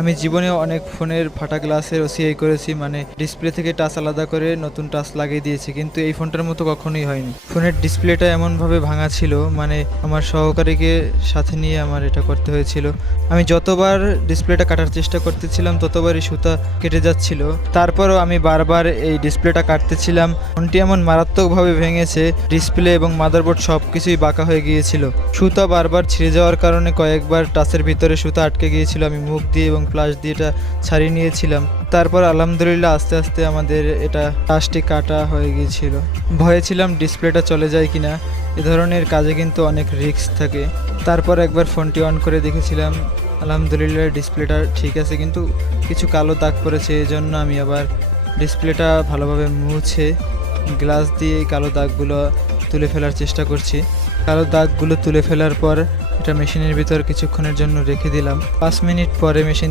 আমি জীবনে অনেক ফোনের ফাটা গ্লাসের ওসিআই করেছি, মানে ডিসপ্লে থেকে টাচ আলাদা করে নতুন টাচ লাগিয়ে দিয়েছি, কিন্তু এই ফোনটার মতো কখনোই হয়নি। ফোনের ডিসপ্লেটা এমনভাবে ভাঙা ছিল, মানে আমার সহকারীকে সাথে নিয়ে আমার এটা করতে হয়েছিল। আমি যতবার ডিসপ্লেটা কাটার চেষ্টা করতেছিলাম ততবারই সুতা কেটে যাচ্ছিল। তারপরও আমি বারবার এই ডিসপ্লেটা কাটতেছিলাম। ফোনটি এমন মারাত্মকভাবে ভেঙেছে, ডিসপ্লে এবং মাদারবোর্ড সব কিছুই বাঁকা হয়ে গিয়েছিল। সুতা বারবার ছিঁড়ে যাওয়ার কারণে কয়েকবার টাচের ভিতরে সুতা আটকে গিয়েছিল। আমি মুখ দিয়ে এবং প্লাস দিয়ে এটা ছাড়িয়ে নিয়েছিলাম। তারপর আলহামদুলিল্লাহ আস্তে আস্তে আমাদের এটা টাচটি কাটা হয়ে গিয়েছিল। ভয়ে ছিলাম ডিসপ্লেটা চলে যায় কিনা। এ ধরনের কাজে কিন্তু অনেক রিস্ক থাকে। তারপর একবার ফোনটি অন করে দেখেছিলাম, আলহামদুলিল্লাহ ডিসপ্লেটা ঠিক আছে, কিন্তু কিছু কালো দাগ পড়েছে। এই জন্য আমি আবার ডিসপ্লেটা ভালোভাবে মুছে গ্লাস দিয়ে এই কালো দাগগুলো তুলে ফেলার চেষ্টা করছি। কালো দাগগুলো তুলে ফেলার পর এটা মেশিনের ভিতর কিছুক্ষণের জন্য রেখে দিলাম। 5 মিনিট পরে মেশিন